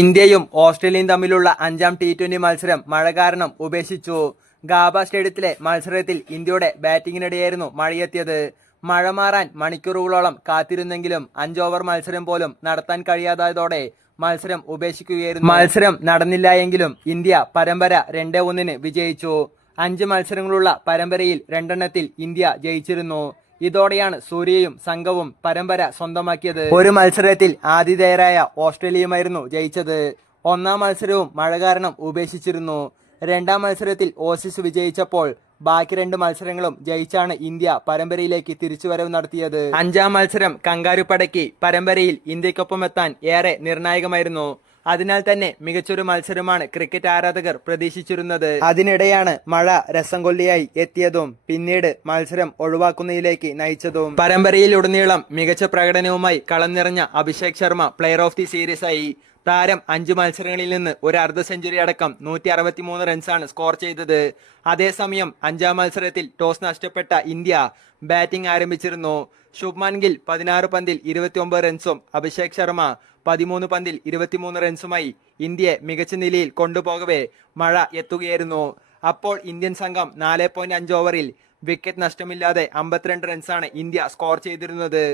ഇന്ത്യയും ഓസ്ട്രേലിയയും തമ്മിലുള്ള അഞ്ചാം ടി ട്വന്റി മത്സരം മഴ കാരണം ഉപേക്ഷിച്ചു. ഗാബ സ്റ്റേഡിയത്തിലെ മത്സരത്തിൽ ഇന്ത്യയുടെ ബാറ്റിംഗിനിടെയായിരുന്നു മഴയെത്തിയത്. മഴ മാറാൻ മണിക്കൂറുകളോളം കാത്തിരുന്നെങ്കിലും അഞ്ച് ഓവർ മത്സരം പോലും നടത്താൻ കഴിയാതായതോടെ മത്സരം ഉപേക്ഷിക്കുകയായിരുന്നു. മത്സരം നടന്നില്ല എങ്കിലും ഇന്ത്യ പരമ്പര രണ്ടേ ഒന്നിന് വിജയിച്ചു. അഞ്ച് മത്സരങ്ങളുള്ള പരമ്പരയിൽ രണ്ടെണ്ണത്തിൽ ഇന്ത്യ ജയിച്ചിരുന്നു. ഇതോടെയാണ് സൂര്യയും സംഘവും പരമ്പര സ്വന്തമാക്കിയത്. ഒരു മത്സരത്തിൽ ആതിഥേയരായ ഓസ്ട്രേലിയയുമായിരുന്നു ജയിച്ചത്. ഒന്നാം മത്സരവും മഴ കാരണം ഉപേക്ഷിച്ചിരുന്നു. രണ്ടാം മത്സരത്തിൽ ഓസീസ് വിജയിച്ചപ്പോൾ ബാക്കി രണ്ട് മത്സരങ്ങളും ജയിച്ചാണ് ഇന്ത്യ പരമ്പരയിലേക്ക് തിരിച്ചുവരവ് നടത്തിയത്. അഞ്ചാം മത്സരം കങ്കാരുപ്പടയ്ക്ക് പരമ്പരയിൽ ഇന്ത്യക്കൊപ്പം എത്താൻ ഏറെ നിർണായകമായിരുന്നു. അതിനാൽ തന്നെ മികച്ചൊരു മത്സരമാണ് ക്രിക്കറ്റ് ആരാധകർ പ്രതീക്ഷിച്ചിരുന്നത്. അതിനിടെയാണ് മഴ രസം കൊല്ലിയായി എത്തിയതും പിന്നീട് മത്സരം ഒഴിവാക്കുന്നതിലേക്ക് നയിച്ചതും. പരമ്പരയിലുടനീളം മികച്ച പ്രകടനവുമായി കളം നിറഞ്ഞ Abhishek Sharma player of the series ആയി. താരം അഞ്ച് മത്സരങ്ങളിൽ നിന്ന് ഒരു അർദ്ധ സെഞ്ചുറി അടക്കം നൂറ്റി അറുപത്തിമൂന്ന് റൺസാണ് സ്കോർ ചെയ്തത്. അതേസമയം അഞ്ചാം മത്സരത്തിൽ ടോസ് നഷ്ടപ്പെട്ട ഇന്ത്യ ബാറ്റിംഗ് ആരംഭിച്ചിരുന്നു. ശുഭ്മാൻ ഗിൽ പതിനാറ് പന്തിൽ ഇരുപത്തിയൊമ്പത് റൺസും അഭിഷേക് ശർമ്മ പതിമൂന്ന് പന്തിൽ ഇരുപത്തിമൂന്ന് റൺസുമായി ഇന്ത്യയെ മികച്ച നിലയിൽ കൊണ്ടുപോകവേ മഴ എത്തുകയായിരുന്നു. അപ്പോൾ ഇന്ത്യൻ സംഘം നാല് പോയിന്റ് അഞ്ച് ഓവറിൽ വിക്കറ്റ് നഷ്ടമില്ലാതെ അമ്പത്തിരണ്ട് റൺസാണ് ഇന്ത്യ സ്കോർ ചെയ്തിരുന്നത്.